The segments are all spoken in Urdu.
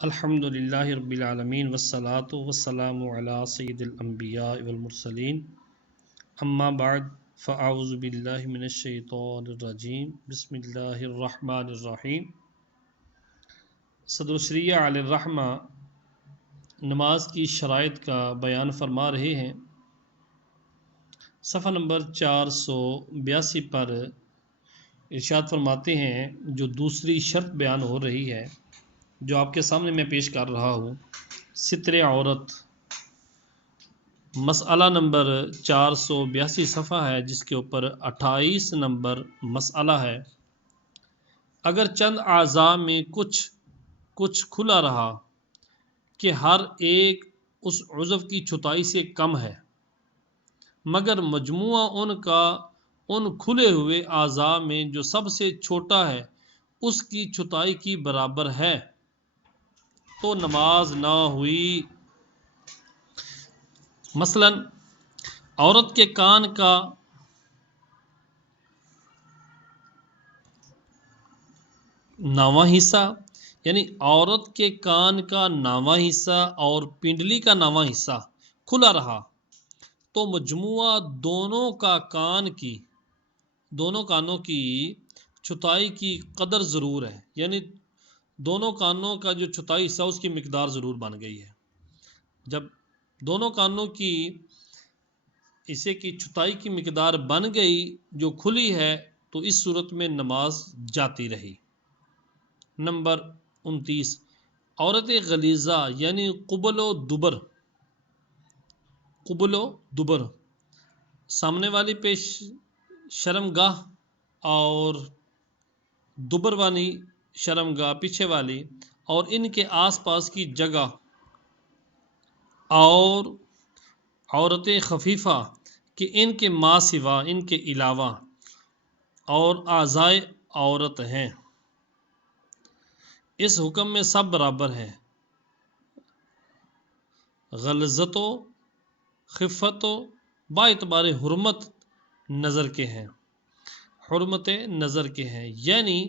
الحمدللہ رب العالمین والصلاة والسلام علی سید الانبیاء والمرسلین اما بعد فاعوذ باللہ من الشیطان الرجیم بسم اللہ الرحمن الرحیم۔ صدر الشریعہ علی الرحمہ نماز کی شرائط کا بیان فرما رہے ہیں۔ صفحہ نمبر 482 پر ارشاد فرماتے ہیں، جو دوسری شرط بیان ہو رہی ہے جو آپ کے سامنے میں پیش کر رہا ہوں، ستر عورت، مسئلہ نمبر 482 صفحہ ہے جس کے اوپر 28 نمبر مسئلہ ہے۔ اگر چند اعضاء میں کچھ کھلا رہا کہ ہر ایک اس عضو کی چھتائی سے کم ہے، مگر مجموعہ ان کھلے ہوئے اعضاء میں جو سب سے چھوٹا ہے اس کی چھتائی کی برابر ہے تو نماز نہ ہوئی۔ مثلا عورت کے کان کا نواں حصہ، یعنی عورت کے کان کا نواں حصہ اور پنڈلی کا نواں حصہ کھلا رہا تو مجموعہ دونوں کانوں کی چھتائی کی قدر ضرور ہے، یعنی دونوں کانوں کا جو چھتائی حصہ اس کی مقدار ضرور بن گئی ہے۔ جب دونوں کانوں کی حصے کی چھتائی کی مقدار بن گئی جو کھلی ہے تو اس صورت میں نماز جاتی رہی۔ نمبر 29، عورت غلیظہ یعنی قبل و دبر، سامنے والی پیش شرمگاہ اور دبر والی شرمگاہ پیچھے والی اور ان کے آس پاس کی جگہ، اور عورت خفیفہ کہ ان کے ما سوا، ان کے علاوہ اور اعضائے عورت ہیں، اس حکم میں سب برابر ہیں۔ غلظت و خفت و با اعتبار حرمت نظر کے ہیں، یعنی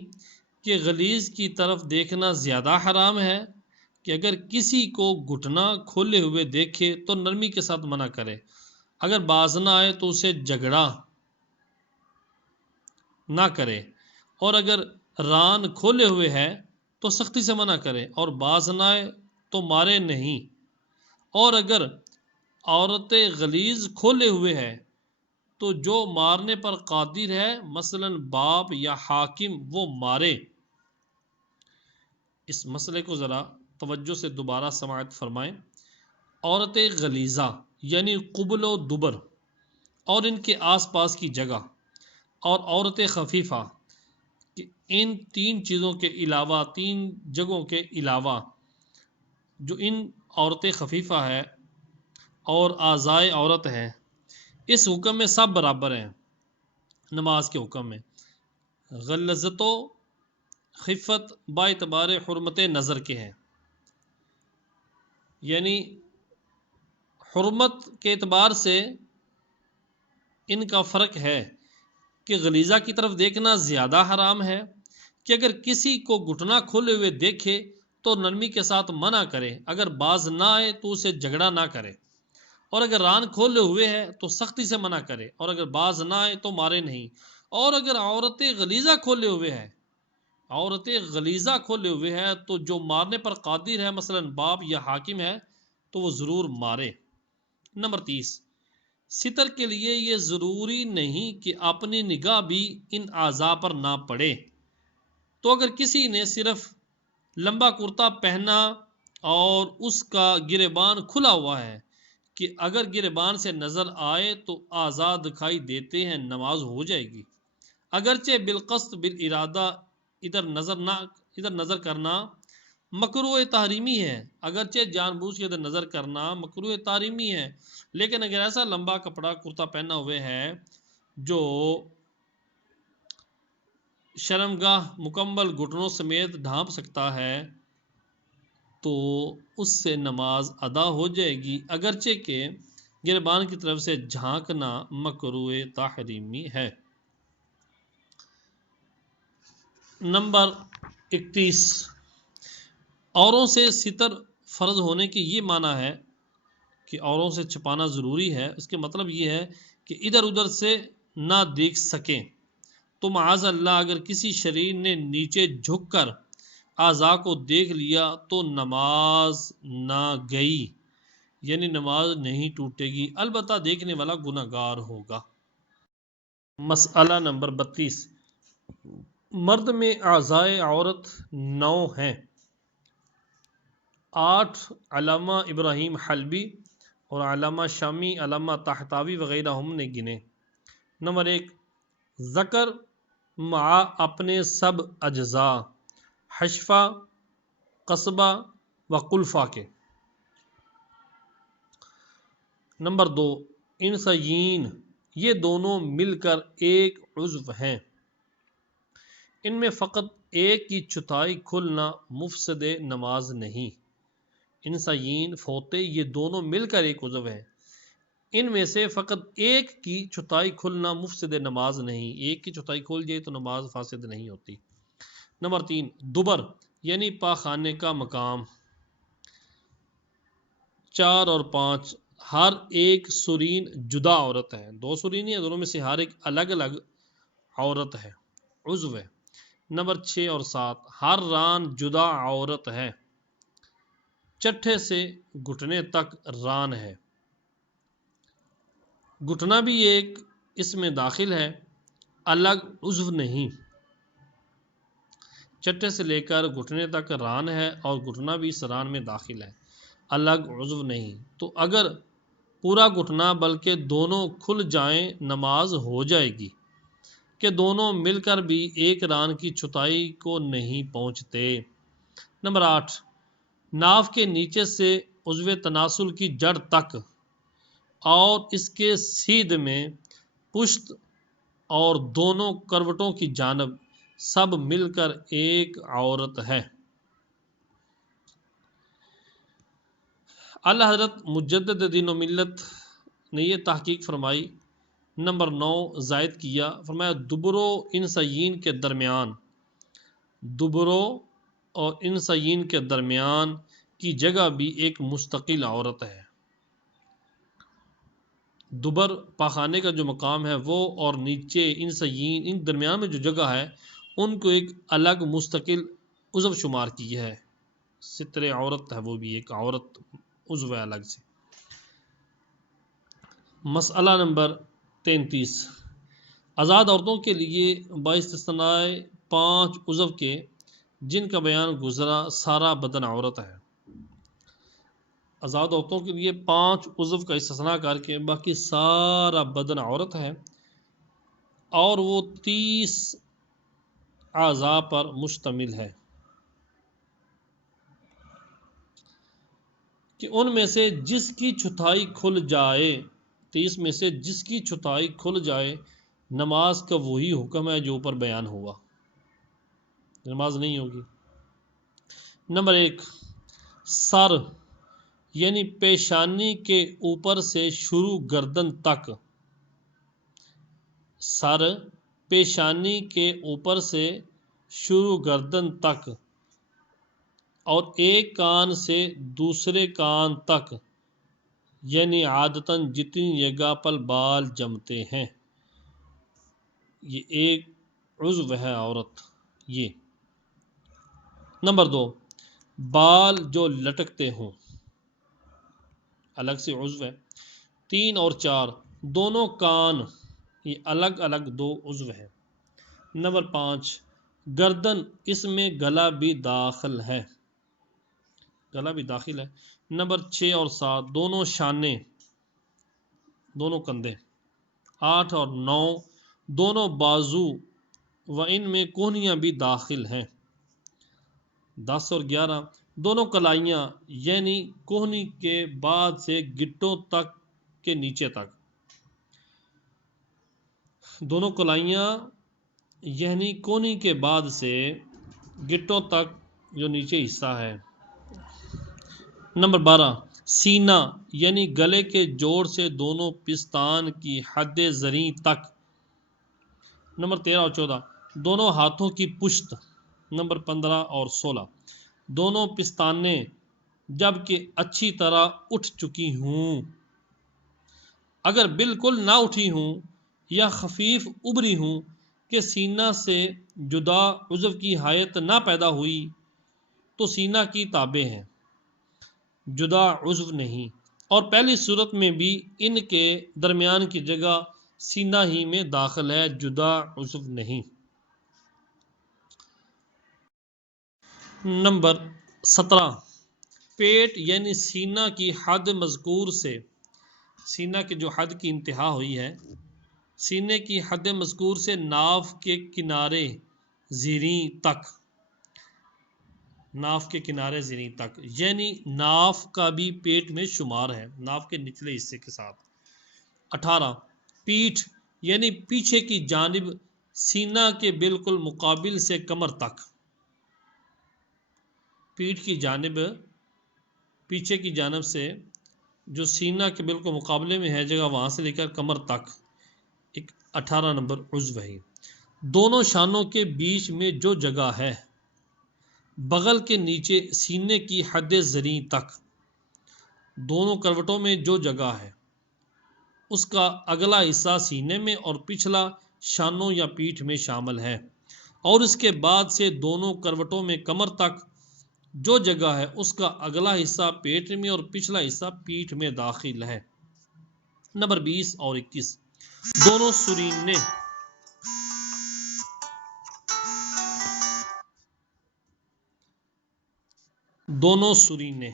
کہ غلیظ کی طرف دیکھنا زیادہ حرام ہے کہ اگر کسی کو گھٹنا کھولے ہوئے دیکھے تو نرمی کے ساتھ منع کرے، اگر باز نہ آئے تو اسے جھگڑا نہ کرے، اور اگر ران کھولے ہوئے ہے تو سختی سے منع کرے، اور باز نہ آئے تو مارے نہیں، اور اگر عورت غلیظ کھولے ہوئے ہے تو جو مارنے پر قادر ہے مثلا باپ یا حاکم وہ مارے۔ اس مسئلے کو ذرا توجہ سے دوبارہ سماعت فرمائیں۔ عورت غلیظہ یعنی قبل و دبر اور ان کے آس پاس کی جگہ، اور عورت خفیفہ کہ ان تین چیزوں کے علاوہ، تین جگہوں کے علاوہ جو ان عورت خفیفہ ہے اور اعضائے عورت ہے، اس حکم میں سب برابر ہیں نماز کے حکم میں۔ غلظت و خفت با اعتبار حرمت نظر کے ہیں، یعنی حرمت کے اعتبار سے ان کا فرق ہے کہ غلیظہ کی طرف دیکھنا زیادہ حرام ہے کہ اگر کسی کو گھٹنا کھولے ہوئے دیکھے تو نرمی کے ساتھ منع کرے، اگر باز نہ آئے تو اسے جھگڑا نہ کرے، اور اگر ران کھولے ہوئے ہے تو سختی سے منع کرے، اور اگر باز نہ آئے تو مارے نہیں، اور اگر عورت غلیظہ کھولے ہوئے ہے تو جو مارنے پر قادر ہے مثلا باپ یا حاکم ہے تو وہ ضرور مارے۔ نمبر 30، ستر کے لیے یہ ضروری نہیں کہ اپنی نگاہ بھی ان اعضاء پر نہ پڑے، تو اگر کسی نے صرف لمبا کرتا پہنا اور اس کا گریبان کھلا ہوا ہے کہ اگر گریبان سے نظر آئے تو اعضاء دکھائی دیتے ہیں، نماز ہو جائے گی، اگرچہ بالقصد بالارادہ ادھر نظر کرنا مکروہ تحریمی ہے، اگرچہ جان بوجھ کے ادھر نظر کرنا مکروہ تحریمی ہے، لیکن اگر ایسا لمبا کپڑا کرتا پہنا ہوئے ہے جو شرمگاہ مکمل گھٹنوں سمیت ڈھانپ سکتا ہے تو اس سے نماز ادا ہو جائے گی، اگرچہ کہ گریبان کی طرف سے جھانکنا مکروہ تحریمی ہے۔ نمبر 31، اوروں سے ستر فرض ہونے کی یہ معنی ہے کہ اوروں سے چھپانا ضروری ہے، اس کے مطلب یہ ہے کہ ادھر ادھر سے نہ دیکھ سکیں۔ تو معاذ اللہ اگر کسی شریر نے نیچے جھک کر اعضاء کو دیکھ لیا تو نماز نہ گئی، یعنی نماز نہیں ٹوٹے گی، البتہ دیکھنے والا گناہ گار ہوگا۔ مسئلہ نمبر 32، مرد میں اعضائے عورت 9 ہیں۔ 8 علامہ ابراہیم حلبی اور علامہ شامی، علامہ طحطاوی وغیرہ ہم نے گنے۔ نمبر 1، ذکر مع اپنے سب اجزاء، حشفہ، قصبہ و قلفہ کے۔ نمبر 2، انثیین، یہ دونوں مل کر ایک عضو ہیں، ان میں فقط ایک کی چوتھائی کھلنا مفسد نماز نہیں۔ انثیین فوطے یہ دونوں مل کر ایک عضو ہیں، ان میں سے فقط ایک کی چوتھائی کھلنا مفسد نماز نہیں، ایک کی چوتھائی کھل جائے تو نماز فاسد نہیں ہوتی۔ نمبر 3، دبر یعنی پاخانے کا مقام۔ 4 اور 5، ہر ایک سرین جدا عورت ہے، 2 سرین ہیں، دونوں میں سے ہر ایک الگ الگ عورت ہے، عضو ہے۔ نمبر 6 اور 7، ہر ران جدا عورت ہے، چٹھے سے گھٹنے تک ران ہے، گھٹنا بھی ایک اس میں داخل ہے، الگ عضو نہیں۔ چٹھے سے لے کر گھٹنے تک ران ہے اور گھٹنا بھی اس ران میں داخل ہے، الگ عضو نہیں۔ تو اگر پورا گھٹنا بلکہ دونوں کھل جائیں نماز ہو جائے گی، کہ دونوں مل کر بھی ایک ران کی چوتھائی کو نہیں پہنچتے۔ نمبر 8، ناف کے نیچے سے عضو تناسل کی جڑ تک اور اس کے سیدھ میں پشت اور دونوں کروٹوں کی جانب سب مل کر ایک عورت ہے۔ اعلیٰ حضرت مجدد دین و ملت نے یہ تحقیق فرمائی، نمبر 9 زائد کیا، فرمایا دبرو انثیین کے درمیان، دبرو اور انثیین کے درمیان کی جگہ بھی ایک مستقل عورت ہے۔ دبر پاخانے کا جو مقام ہے وہ، اور نیچے انثیین، ان درمیان میں جو جگہ ہے ان کو ایک الگ مستقل عضو شمار کی ہے، ستر عورت ہے، وہ بھی ایک عورت عضو ہے الگ سے۔ مسئلہ نمبر 33، آزاد عورتوں کے لیے باستثناء 5 عضو کے جن کا بیان گزرا سارا بدن عورت ہے۔ آزاد عورتوں کے لیے 5 عضو کا استثناء کر کے باقی سارا بدن عورت ہے، اور وہ 30 اعضاء پر مشتمل ہے، کہ ان میں سے جس کی چوتھائی کھل جائے، 30 میں سے جس کی چوتھائی کھل جائے، نماز کا وہی حکم ہے جو اوپر بیان ہوا، نماز نہیں ہوگی۔ نمبر 1، سر یعنی پیشانی کے اوپر سے شروع گردن تک، سر پیشانی کے اوپر سے شروع گردن تک، اور ایک کان سے دوسرے کان تک، یعنی عادتاً جتنی جگہ پر بال جمتے ہیں، یہ ایک عضو ہے عورت یہ۔ نمبر 2، بال جو لٹکتے ہوں، الگ سے عضو ہے۔ 3 اور 4، دونوں کان، یہ الگ الگ 2 عضو ہیں۔ نمبر 5، گردن، اس میں گلا بھی داخل ہے، گلا بھی داخل ہے۔ نمبر 6 اور 7، دونوں شانے، دونوں کندھے۔ 8 اور 9، دونوں بازو و ان میں کونیاں بھی داخل ہیں۔ 10 اور 11، دونوں کلائیاں، یعنی کوہنی کے بعد سے گٹوں تک کے نیچے تک، دونوں کلائیاں یعنی کونی کے بعد سے گٹوں تک جو نیچے حصہ ہے۔ نمبر 12، سینہ یعنی گلے کے جوڑ سے دونوں پستان کی حد زریں تک۔ نمبر 13 اور 14، دونوں ہاتھوں کی پشت۔ نمبر 15 اور 16، دونوں پستانے جبکہ اچھی طرح اٹھ چکی ہوں۔ اگر بالکل نہ اٹھی ہوں یا خفیف ابری ہوں کہ سینہ سے جدا عضو کی حیت نہ پیدا ہوئی تو سینہ کی تابع ہیں، جدا عضو نہیں، اور پہلی صورت میں بھی ان کے درمیان کی جگہ سینہ ہی میں داخل ہے، جدا عضو نہیں۔ نمبر 17، پیٹ یعنی سینہ کی حد مذکور سے، سینہ کی جو حد کی انتہا ہوئی ہے، سینے کی حد مذکور سے ناف کے کنارے زیریں تک، ناف کے کنارے زیریں تک، یعنی ناف کا بھی پیٹ میں شمار ہے، ناف کے نچلے حصے کے ساتھ۔ 18، پیٹھ یعنی پیچھے کی جانب سینہ کے بالکل مقابل سے کمر تک، پیٹھ کی جانب پیچھے کی جانب سے جو سینہ کے بالکل مقابلے میں ہے جگہ، وہاں سے لے کر کمر تک ایک 18 نمبر عضو ہے۔ دونوں شانوں کے بیچ میں جو جگہ ہے، بغل کے نیچے سینے کی حد زریں تک، دونوں کروٹوں میں جو جگہ ہے اس کا اگلا حصہ سینے میں اور پچھلا شانوں یا پیٹھ میں شامل ہے، اور اس کے بعد سے دونوں کروٹوں میں کمر تک جو جگہ ہے اس کا اگلا حصہ پیٹ میں اور پچھلا حصہ پیٹھ میں داخل ہے۔ نمبر 20 اور 21، دونوں سرینے، دونوں سرینے۔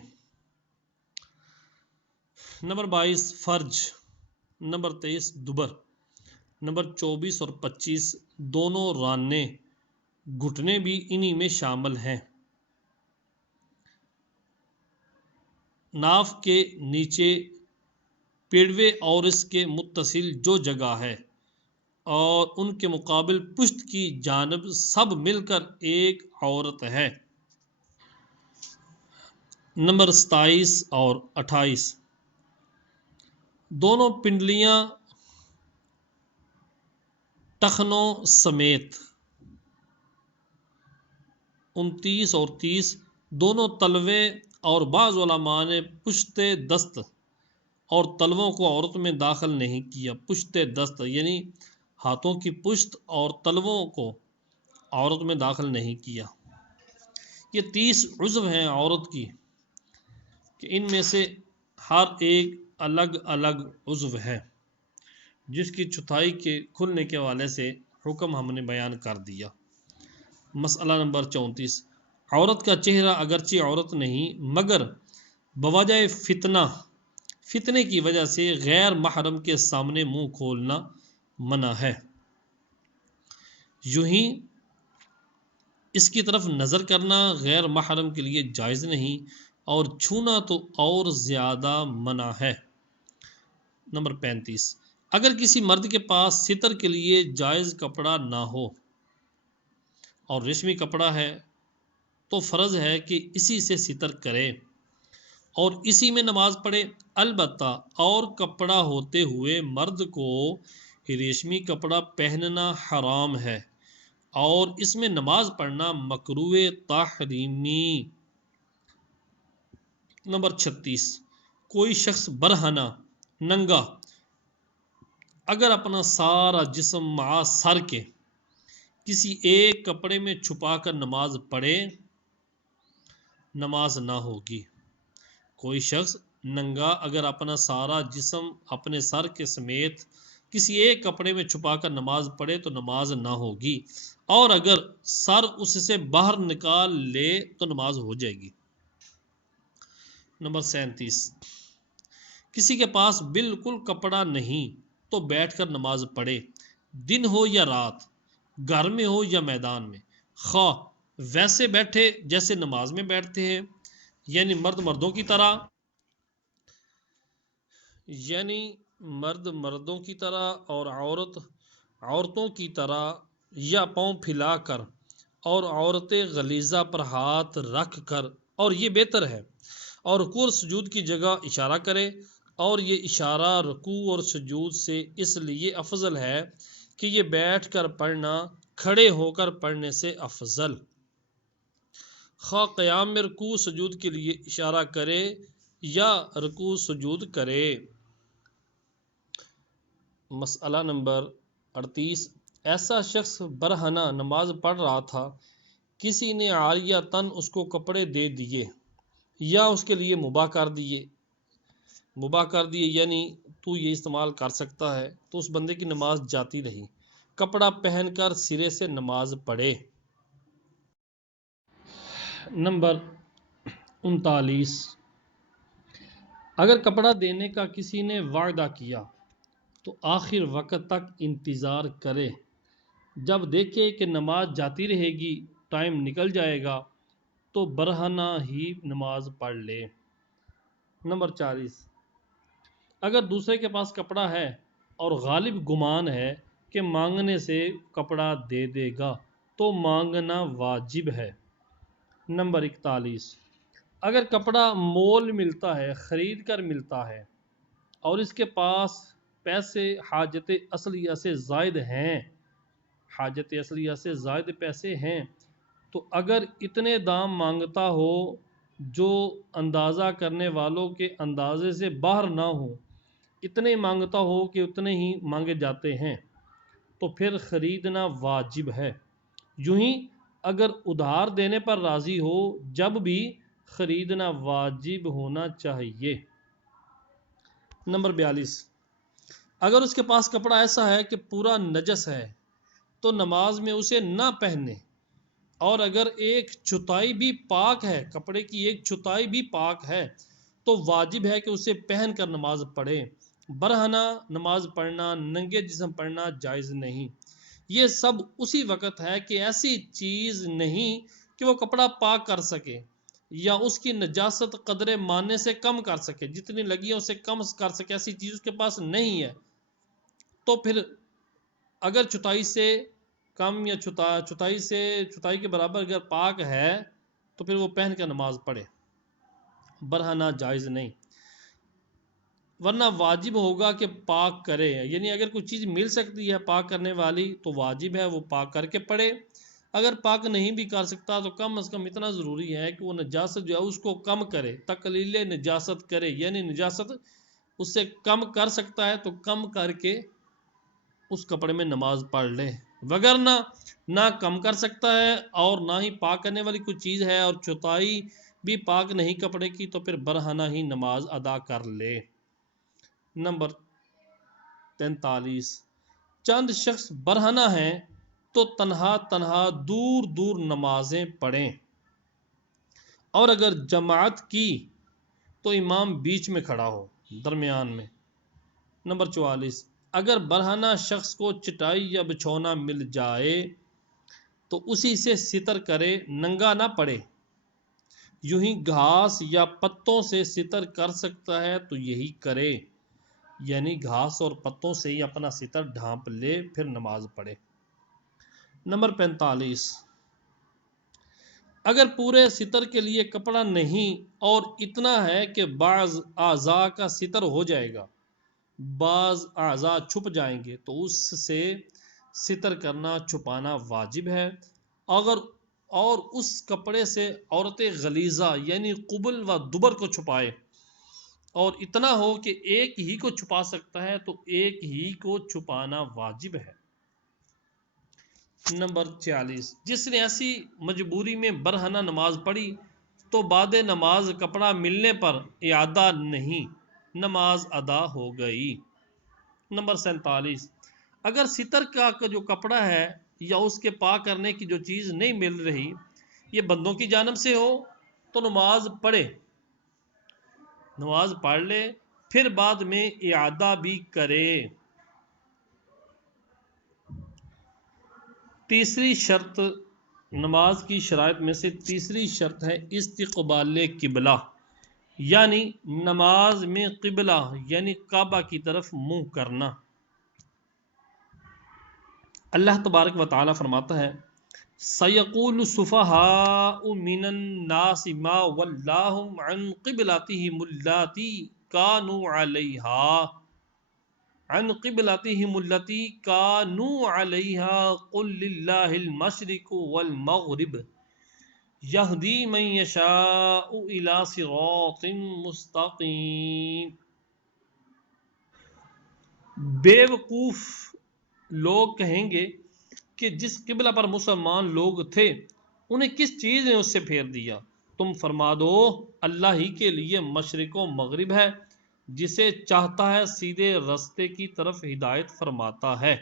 نمبر 22 فرج، نمبر 23 دبر، نمبر 24 اور 25 دونوں رانے، گھٹنے بھی انہی میں شامل ہیں۔ ناف کے نیچے پیڑوے اور اس کے متصل جو جگہ ہے اور ان کے مقابل پشت کی جانب سب مل کر ایک عورت ہے۔ نمبر 27 اور 28 دونوں پنڈلیاں ٹخنوں سمیت۔ 29 اور 30 دونوں تلوے، اور بعض علماء نے پشت دست اور تلووں کو عورت میں داخل نہیں کیا۔ پشت دست یعنی ہاتھوں کی پشت اور تلووں کو عورت میں داخل نہیں کیا۔ یہ 30 عضو ہیں عورت کی کہ ان میں سے ہر ایک الگ الگ عضو ہے، جس کی چوتھائی کے کھلنے کے حوالے سے حکم ہم نے بیان کر دیا۔ مسئلہ نمبر 34، عورت کا چہرہ اگرچہ عورت نہیں مگر بوجہ فتنے کی وجہ سے غیر محرم کے سامنے منہ کھولنا منع ہے۔ یوں ہی اس کی طرف نظر کرنا غیر محرم کے لیے جائز نہیں، اور چھونا تو اور زیادہ منع ہے۔ نمبر 35، اگر کسی مرد کے پاس ستر کے لیے جائز کپڑا نہ ہو اور ریشمی کپڑا ہے تو فرض ہے کہ اسی سے ستر کرے اور اسی میں نماز پڑھے۔ البتہ اور کپڑا ہوتے ہوئے مرد کو ریشمی کپڑا پہننا حرام ہے اور اس میں نماز پڑھنا مکروہ تحریمی۔ نمبر 36، کوئی شخص برہنہ ننگا اگر اپنا سارا جسم مع سر کے کسی ایک کپڑے میں چھپا کر نماز پڑھے، نماز نہ ہوگی۔ کوئی شخص ننگا اگر اپنا سارا جسم اپنے سر کے سمیت کسی ایک کپڑے میں چھپا کر نماز پڑھے تو نماز نہ ہوگی، اور اگر سر اس سے باہر نکال لے تو نماز ہو جائے گی۔ نمبر 37، کسی کے پاس بالکل کپڑا نہیں تو بیٹھ کر نماز پڑھے، دن ہو یا رات، گھر میں ہو یا میدان میں، خواہ ویسے بیٹھے جیسے نماز میں بیٹھتے ہیں، یعنی مرد مردوں کی طرح اور عورت عورتوں کی طرح، یا پاؤں پھیلا کر اور عورتیں غلیظہ پر ہاتھ رکھ کر، اور یہ بہتر ہے، اور رکوع اور سجود کی جگہ اشارہ کرے، اور یہ اشارہ رکوع اور سجود سے اس لیے افضل ہے کہ یہ بیٹھ کر پڑھنا کھڑے ہو کر پڑھنے سے افضل۔ خواہ قیام میں رکوع سجود کے لیے اشارہ کرے یا رکوع سجود کرے۔ مسئلہ نمبر 38، ایسا شخص برہنہ نماز پڑھ رہا تھا، کسی نے عاریۃً اس کو کپڑے دے دیے یا اس کے لیے مباح کر دیے یعنی تو یہ استعمال کر سکتا ہے، تو اس بندے کی نماز جاتی رہی، کپڑا پہن کر سرے سے نماز پڑھے۔ نمبر 39، اگر کپڑا دینے کا کسی نے وعدہ کیا تو آخر وقت تک انتظار کرے، جب دیکھے کہ نماز جاتی رہے گی، ٹائم نکل جائے گا، تو برہنہ ہی نماز پڑھ لے۔ نمبر 40، اگر دوسرے کے پاس کپڑا ہے اور غالب گمان ہے کہ مانگنے سے کپڑا دے دے گا تو مانگنا واجب ہے۔ نمبر 41، اگر کپڑا مول ملتا ہے، خرید کر ملتا ہے، اور اس کے پاس پیسے حاجت اصلیہ سے زائد پیسے ہیں، تو اگر اتنے دام مانگتا ہو جو اندازہ کرنے والوں کے اندازے سے باہر نہ ہو، اتنے مانگتا ہو کہ اتنے ہی مانگے جاتے ہیں، تو پھر خریدنا واجب ہے۔ یوں ہی اگر ادھار دینے پر راضی ہو، جب بھی خریدنا واجب ہونا چاہیے۔ نمبر 42، اگر اس کے پاس کپڑا ایسا ہے کہ پورا نجس ہے تو نماز میں اسے نہ پہنے، اور اگر ایک چوتھائی بھی پاک ہے، کپڑے کی ایک چوتھائی بھی پاک ہے، تو واجب ہے کہ اسے پہن کر نماز پڑھے۔ برہنہ نماز پڑھنا، ننگے جسم پڑھنا جائز نہیں۔ یہ سب اسی وقت ہے کہ ایسی چیز نہیں کہ وہ کپڑا پاک کر سکے یا اس کی نجاست قدرے ماننے سے کم کر سکے، جتنی لگی ہے اسے کم کر سکے، ایسی چیز اس کے پاس نہیں ہے، تو پھر اگر چوتھائی سے کم یا چوتھائی کے برابر اگر پاک ہے تو پھر وہ پہن کر نماز پڑھے، برہنہ جائز نہیں، ورنہ واجب ہوگا کہ پاک کرے۔ یعنی اگر کوئی چیز مل سکتی ہے پاک کرنے والی تو واجب ہے وہ پاک کر کے پڑھے، اگر پاک نہیں بھی کر سکتا تو کم از کم اتنا ضروری ہے کہ وہ نجاست جو ہے اس کو کم کرے، تقلیل نجاست کرے، یعنی نجاست اس سے کم کر سکتا ہے تو کم کر کے اس کپڑے میں نماز پڑھ لے، وگرنہ نہ کم کر سکتا ہے اور نہ ہی پاک کرنے والی کوئی چیز ہے اور چوتھائی بھی پاک نہیں کپڑے کی، تو پھر برہنہ ہی نماز ادا کر لے۔ نمبر 43، چند شخص برہنہ ہیں تو تنہا دور دور نمازیں پڑھیں، اور اگر جماعت کی تو امام بیچ میں کھڑا ہو، درمیان میں۔ نمبر 44، اگر برہنہ شخص کو چٹائی یا بچھونا مل جائے تو اسی سے ستر کرے، ننگا نہ پڑے، یوں ہی گھاس یا پتوں سے ستر کر سکتا ہے تو یہی کرے، یعنی گھاس اور پتوں سے ہی اپنا ستر ڈھانپ لے پھر نماز پڑھے۔ نمبر 45، اگر پورے ستر کے لیے کپڑا نہیں اور اتنا ہے کہ بعض اعضاء کا ستر ہو جائے گا، بعض اعضاء چھپ جائیں گے، تو اس سے ستر کرنا، چھپانا واجب ہے، اور اس کپڑے سے عورت غلیظہ یعنی قبل و دبر کو چھپائے، اور اتنا ہو کہ ایک ہی کو چھپا سکتا ہے تو ایک ہی کو چھپانا واجب ہے۔ نمبر 46، جس نے ایسی مجبوری میں برہنہ نماز پڑھی تو بعد نماز کپڑا ملنے پر اعادہ نہیں، نماز ادا ہو گئی۔ نمبر 47، اگر ستر کا جو کپڑا ہے یا اس کے پاک کرنے کی جو چیز نہیں مل رہی یہ بندوں کی جانب سے ہو تو نماز پڑھ لے، پھر بعد میں اعادہ بھی کرے۔ تیسری شرط، نماز کی شرائط میں سے تیسری شرط ہے استقبال قبلہ، یعنی نماز میں قبلہ یعنی کعبہ کی طرف منہ کرنا۔ اللہ تبارک و تعالی فرماتا ہے سَيَقُولُ السُّفَهَاءُ مِنَ النَّاسِ مَا وَلَّاهُمْ عَنْ قِبْلَتِهِمُ الَّتِي كَانُوا عَلَيْهَا قُلْ لِلَّهِ الْمَشْرِقُ وَالْمَغْرِبُ یہدی من یشاء الی صراط مستقیم۔ بے وقوف لوگ کہیں گے کہ جس قبلہ پر مسلمان لوگ تھے انہیں کس چیز نے اس سے پھیر دیا؟ تم فرما دو اللہ ہی کے لیے مشرق و مغرب ہے، جسے چاہتا ہے سیدھے رستے کی طرف ہدایت فرماتا ہے۔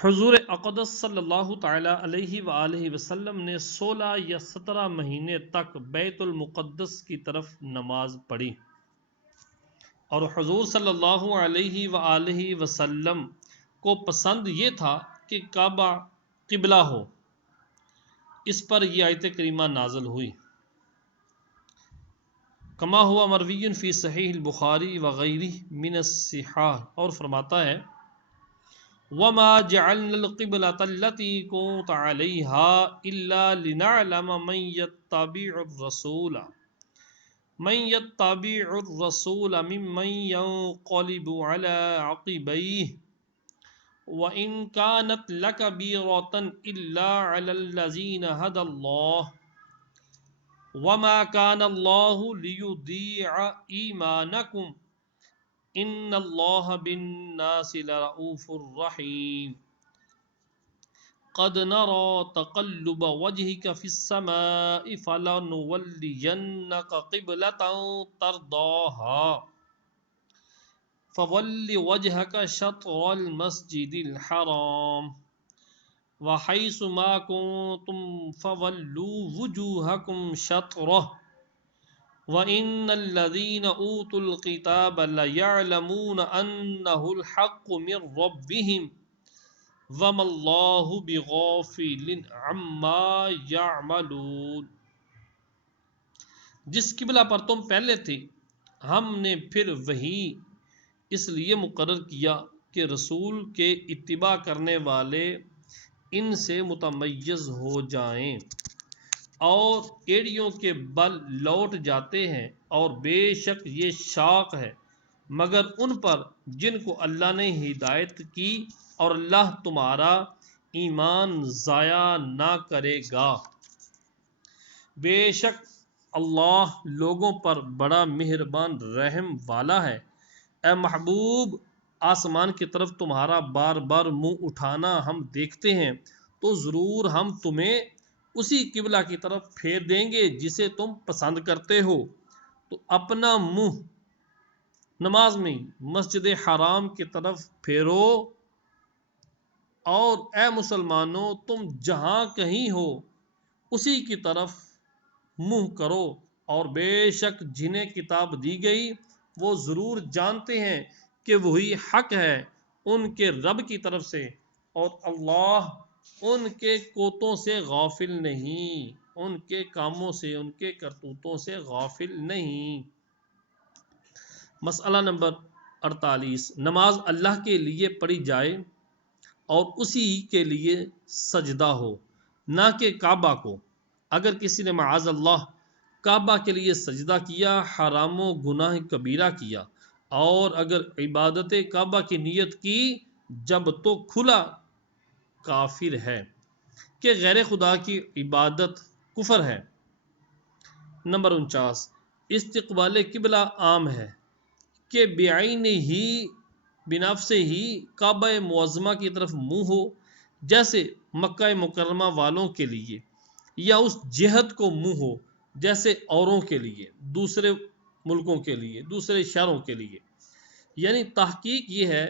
حضور اقدس صلی اللہ تعالی علیہ وآلہ وسلم نے 16 یا 17 مہینے تک بیت المقدس کی طرف نماز پڑھی، اور حضور صلی اللہ علیہ وآلہ وسلم کو پسند یہ تھا کہ کعبہ قبلہ ہو۔ اس پر یہ آیت کریمہ نازل ہوئی، کما ہوا مروی فی صحیح البخاری وغیرہ من الصحاح، اور فرماتا ہے وما جعلنا القبلة التي كنت عليها إلا لنعلم من يتبع الرسول ممن ينقلب على عقبيه وإن كانت لكبيرة إلا على الذين هدى الله وما كان الله ليضيع إيمانكم ان اللہ بالناس لرؤوف الرحیم قد نرى تقلب وجهك في السماء فلنولينك قبلة ترضاها فول وجهك شطر المسجد الحرام وحيث ما كنتم فولوا وجوهكم شطره وَإِنَّ الَّذِينَ أُوتُوا الْكِتَابَ لَيَعْلَمُونَ أَنَّهُ الْحَقُّ مِنْ رَبِّهِمْ وَمَا اللَّهُ بِغَافِلٍ عَمَّا يَعْمَلُونَ۔ جس قبلہ پر تم پہلے تھے ہم نے پھر وہی اس لیے مقرر کیا کہ رسول کے اتباع کرنے والے ان سے متمیز ہو جائیں، اور ایڑیوں کے بل لوٹ جاتے ہیں، اور بے شک یہ شاق ہے مگر ان پر جن کو اللہ نے ہدایت کی، اور اللہ تمہارا ایمان ضائع نہ کرے گا۔ بے شک اللہ لوگوں پر بڑا مہربان رحم والا ہے۔ اے محبوب، آسمان کی طرف تمہارا بار بار منہ اٹھانا ہم دیکھتے ہیں، تو ضرور ہم تمہیں اسی قبلہ کی طرف پھیر دیں گے جسے تم پسند کرتے ہو، تو اپنا منہ نماز میں مسجد حرام کی طرف پھیرو، اور اے مسلمانوں تم جہاں کہیں ہو اسی کی طرف منہ کرو، اور بے شک جنہیں کتاب دی گئی وہ ضرور جانتے ہیں کہ وہی حق ہے ان کے رب کی طرف سے، اور اللہ ان کے کوتوں سے غافل نہیں، ان کے کاموں سے، ان کے کرتوتوں سے غافل نہیں۔ مسئلہ نمبر 48، نماز اللہ کے لیے پڑھی جائے اور اسی کے لیے سجدہ ہو، نہ کہ کعبہ کو۔ اگر کسی نے معاذ اللہ کعبہ کے لیے سجدہ کیا، حرام و گناہ کبیرہ کیا، اور اگر عبادت کعبہ کی نیت کی جب تو کھلا کافر ہے کہ غیر خدا کی عبادت کفر ہے۔ نمبر 49، استقبال قبلہ عام ہے کہ بعین ہی بنفس ہی کعبہ معظمہ کی طرف منہ ہو، جیسے مکہ مکرمہ والوں کے لیے، یا اس جہت کو منہ ہو جیسے اوروں کے لیے، دوسرے ملکوں کے لیے، دوسرے شہروں کے لیے۔ یعنی تحقیق یہ ہے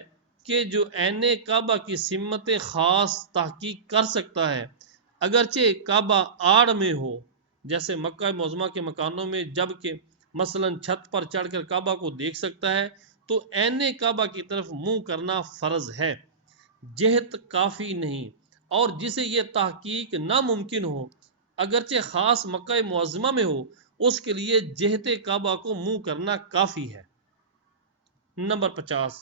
کہ جو عین کعبہ کی سمت خاص تحقیق کر سکتا ہے، اگرچہ کعبہ آڑ میں ہو، جیسے مکہ معظمہ کے مکانوں میں جب کہ مثلا چھت پر چڑھ کر کعبہ کو دیکھ سکتا ہے، تو عین کعبہ کی طرف منہ کرنا فرض ہے، جہت کافی نہیں۔ اور جسے یہ تحقیق ناممکن ہو، اگرچہ خاص مکہ معظمہ میں ہو، اس کے لیے جہت کعبہ کو منہ کرنا کافی ہے۔ نمبر 50،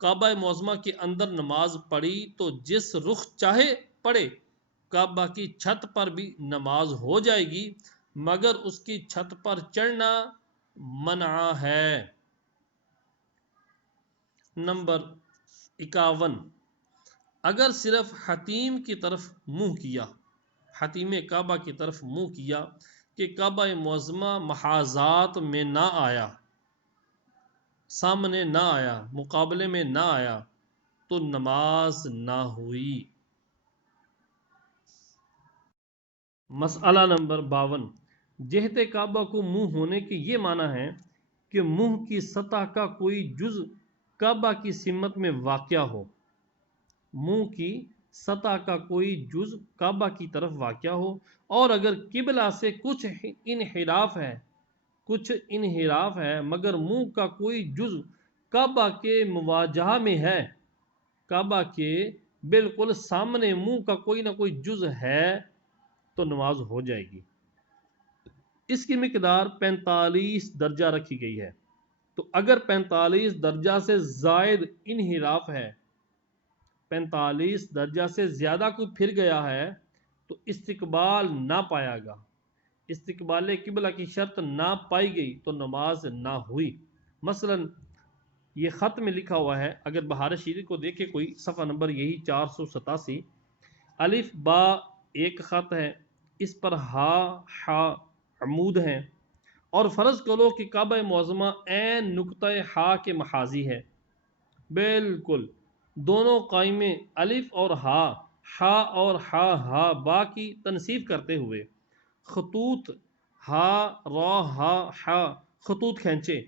کعبہ معظمہ کے اندر نماز پڑھی تو جس رخ چاہے پڑھے، کعبہ کی چھت پر بھی نماز ہو جائے گی، مگر اس کی چھت پر چڑھنا منع ہے۔ نمبر 51، اگر صرف حتیم کی طرف منہ کیا، حتیم کعبہ کی طرف منہ کیا کہ کعبہ معظمہ محاذات میں نہ آیا، سامنے نہ آیا، مقابلے میں نہ آیا، تو نماز نہ ہوئی۔ مسئلہ نمبر 52، جہت کعبہ کو منہ ہونے کے یہ معنی ہے کہ منہ کی سطح کا کوئی جز کعبہ کی سمت میں واقع ہو، منہ کی سطح کا کوئی جز کعبہ کی طرف واقع ہو، اور اگر قبلہ سے کچھ انحراف ہے مگر منہ کا کوئی جز کعبہ کے مواجہہ میں ہے، کعبہ کے بالکل سامنے منہ کا کوئی نہ کوئی جز ہے، تو نماز ہو جائے گی۔ اس کی مقدار 45 درجہ رکھی گئی ہے، تو اگر 45 درجہ سے زائد انحراف ہے، 45 درجہ سے زیادہ کو پھر گیا ہے، تو استقبال نہ پایا گا، استقبال قبلہ کی شرط نہ پائی گئی تو نماز نہ ہوئی۔ مثلا یہ خط میں لکھا ہوا ہے، اگر بہار شریف کو دیکھے کوئی، صفحہ نمبر یہی 487، الف با ایک خط ہے، اس پر ہا حا عمود ہیں، اور فرض کرو کہ کعبہ معظمہ عین نقطہ ہا کے محاذی ہے، بالکل دونوں قائمیں الف اور ہا، ہا اور ہا با کی تنصیب کرتے ہوئے خطوط ہا را ہا ہا خطوط کھینچے،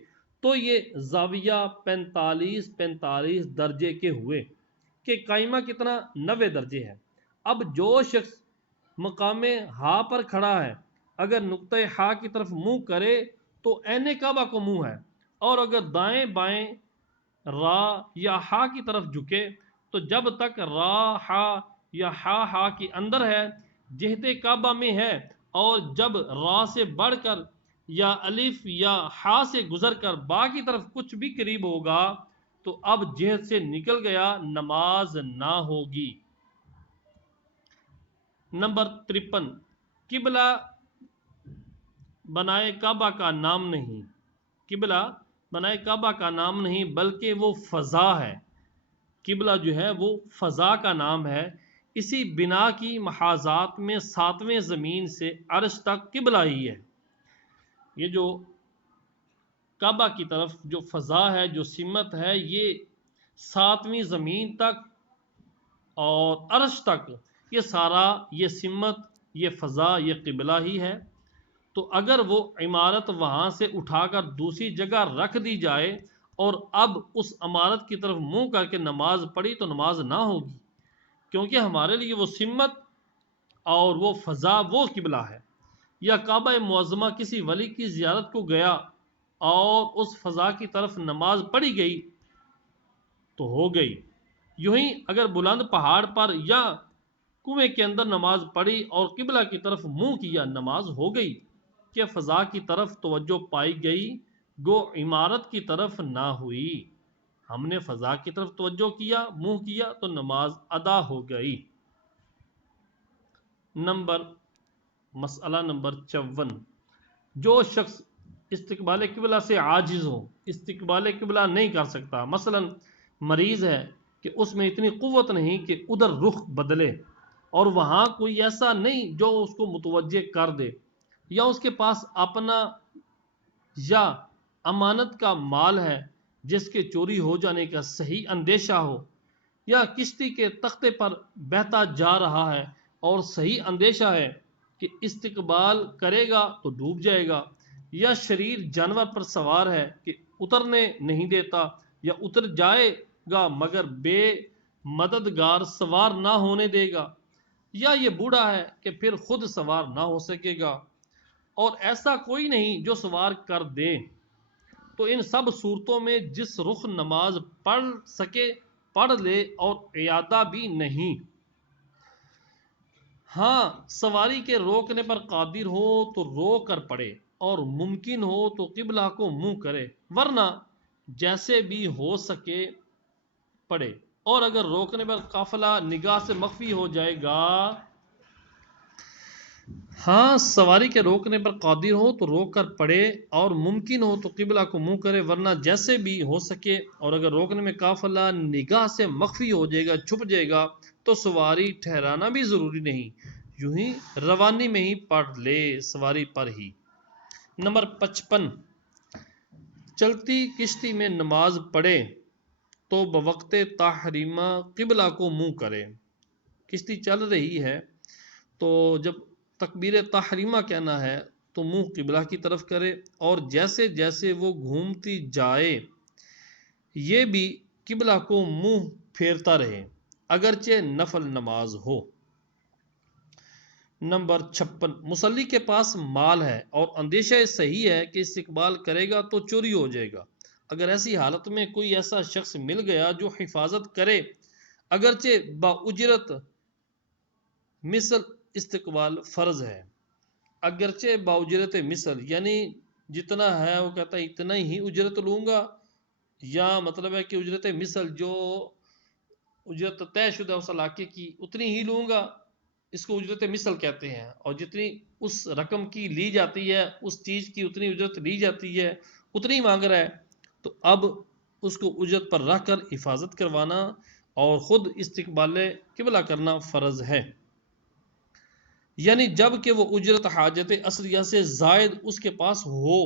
تو یہ زاویہ 45 درجے کے ہوئے کہ قائمہ کتنا 90 درجے ہے۔ اب جو شخص مقام ہا پر کھڑا ہے، اگر نقطہ ہا کی طرف منہ کرے تو عین کعبہ کو منہ ہے، اور اگر دائیں بائیں را یا ہا کی طرف جھکے تو جب تک را ہا یا ہا کی اندر ہے جہت کعبہ میں ہے، اور جب را سے بڑھ کر یا الف یا ہا سے گزر کر با کی طرف کچھ بھی قریب ہوگا تو اب جہت سے نکل گیا، نماز نہ ہوگی۔ نمبر 53، قبلہ بنائے کعبہ کا نام نہیں، قبلہ بنائے کعبہ کا نام نہیں بلکہ وہ فضا ہے، قبلہ جو ہے وہ فضا کا نام ہے، اسی بنا کی محاذات میں 7ویں زمین سے عرش تک قبلہ ہی ہے۔ یہ جو کعبہ کی طرف جو فضا ہے، جو سمت ہے، یہ 7ویں زمین تک اور عرش تک، یہ سارا یہ سمت، یہ فضا، یہ قبلہ ہی ہے۔ تو اگر وہ عمارت وہاں سے اٹھا کر دوسری جگہ رکھ دی جائے اور اب اس عمارت کی طرف منہ کر کے نماز پڑھی تو نماز نہ ہوگی، کیونکہ ہمارے لیے وہ سمت اور وہ فضا وہ قبلہ ہے۔ یا کعبہ معظمہ کسی ولی کی زیارت کو گیا اور اس فضا کی طرف نماز پڑھی گئی تو ہو گئی، یوں ہی اگر بلند پہاڑ پر یا کنویں کے اندر نماز پڑھی اور قبلہ کی طرف منہ کیا، نماز ہو گئی، کہ فضا کی طرف توجہ پائی گئی، گو عمارت کی طرف نہ ہوئی۔ ہم نے فضا کی طرف توجہ کیا، منہ کیا، تو نماز ادا ہو گئی۔ مسئلہ نمبر 54، جو شخص استقبال قبلہ سے عاجز ہو، استقبال قبلہ نہیں کر سکتا، مثلا مریض ہے کہ اس میں اتنی قوت نہیں کہ ادھر رخ بدلے، اور وہاں کوئی ایسا نہیں جو اس کو متوجہ کر دے، یا اس کے پاس اپنا یا امانت کا مال ہے جس کے چوری ہو جانے کا صحیح اندیشہ ہو، یا کشتی کے تختے پر بہتا جا رہا ہے اور صحیح اندیشہ ہے کہ استقبال کرے گا تو ڈوب جائے گا، یا شریر جانور پر سوار ہے کہ اترنے نہیں دیتا یا اتر جائے گا مگر بے مددگار سوار نہ ہونے دے گا، یا یہ بوڑھا ہے کہ پھر خود سوار نہ ہو سکے گا، اور ایسا کوئی نہیں جو سوار کر دے، تو ان سب صورتوں میں جس رخ نماز پڑھ سکے پڑھ لے، اور اعادہ بھی نہیں۔ ہاں سواری کے روکنے پر قادر ہو تو روک کر پڑے، اور ممکن ہو تو قبلہ کو منہ کرے، ورنہ جیسے بھی ہو سکے پڑے، اور اگر روکنے پر قافلہ نگاہ سے مخفی ہو جائے گا ہاں سواری کے روکنے پر قادر ہو تو روک کر پڑے، اور ممکن ہو تو قبلہ کو منہ کرے، ورنہ جیسے بھی ہو سکے، اور اگر روکنے میں قافلہ نگاہ سے مخفی ہو جائے گا، چھپ جائے گا، تو سواری ٹھہرانا بھی ضروری نہیں، یوں ہی روانی میں ہی پڑھ لے سواری پر ہی۔ نمبر 55، چلتی کشتی میں نماز پڑھے تو بوقت تحریمہ قبلہ کو منہ کرے۔ کشتی چل رہی ہے تو جب تکبیر تحریمہ کہنا ہے تو منہ قبلہ کی طرف کرے، اور جیسے جیسے وہ گھومتی جائے یہ بھی قبلہ کو منہ پھیرتا رہے، اگرچہ نفل نماز ہو۔ نمبر 56، مصلی کے پاس مال ہے اور اندیشہ صحیح ہے کہ استقبال کرے گا تو چوری ہو جائے گا، اگر ایسی حالت میں کوئی ایسا شخص مل گیا جو حفاظت کرے، اگرچہ باجرت مثل استقبال فرض ہے۔ اگرچہ باجرت مثل یعنی جتنا ہے وہ کہتا ہے اتنا ہی اجرت لوں گا، یا مطلب ہے کہ اجرت مثل جو اجرت طے شدہ اس علاقے کی اتنی ہی لوں گا، اس کو اجرت مثل کہتے ہیں، اور جتنی اس رقم کی لی جاتی ہے، اس چیز کی اتنی اجرت لی جاتی ہے، اتنی مانگ رہا ہے، تو اب اس کو اجرت پر رکھ کر حفاظت کروانا اور خود استقبال قبلہ کرنا فرض ہے، یعنی جب کہ وہ اجرت حاجت اصلیہ سے زائد اس کے پاس ہو،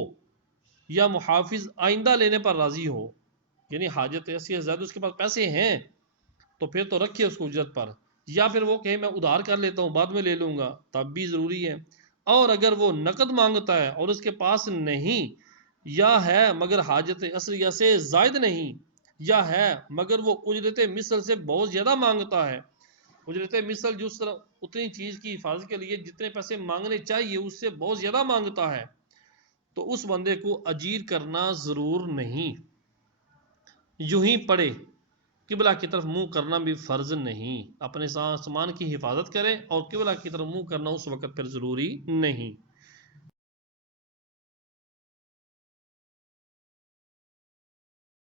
یا محافظ آئندہ لینے پر راضی ہو، یعنی حاجت اصلیہ سے زائد اس کے پاس پیسے ہیں تو پھر تو رکھیے اس کو اجرت پر، یا پھر وہ کہے میں ادھار کر لیتا ہوں بعد میں لے لوں گا، تب بھی ضروری ہے۔ اور اگر وہ نقد مانگتا ہے اور اس کے پاس نہیں، یا ہے مگر حاجت اصلیہ سے زائد نہیں، یا ہے مگر وہ اجرت مثل سے بہت زیادہ مانگتا ہے، اجرت مثل جس طرح اتنی چیز کی حفاظت کے لیے جتنے پیسے مانگنے چاہیے اس سے بہت زیادہ مانگتا ہے، تو اس بندے کو اجیر کرنا ضرور نہیں، یوں ہی پڑے قبلہ کی طرف منہ کرنا بھی فرض نہیں، اپنے سامان کی حفاظت کرے اور قبلہ کی طرف منہ کرنا اس وقت پھر ضروری نہیں۔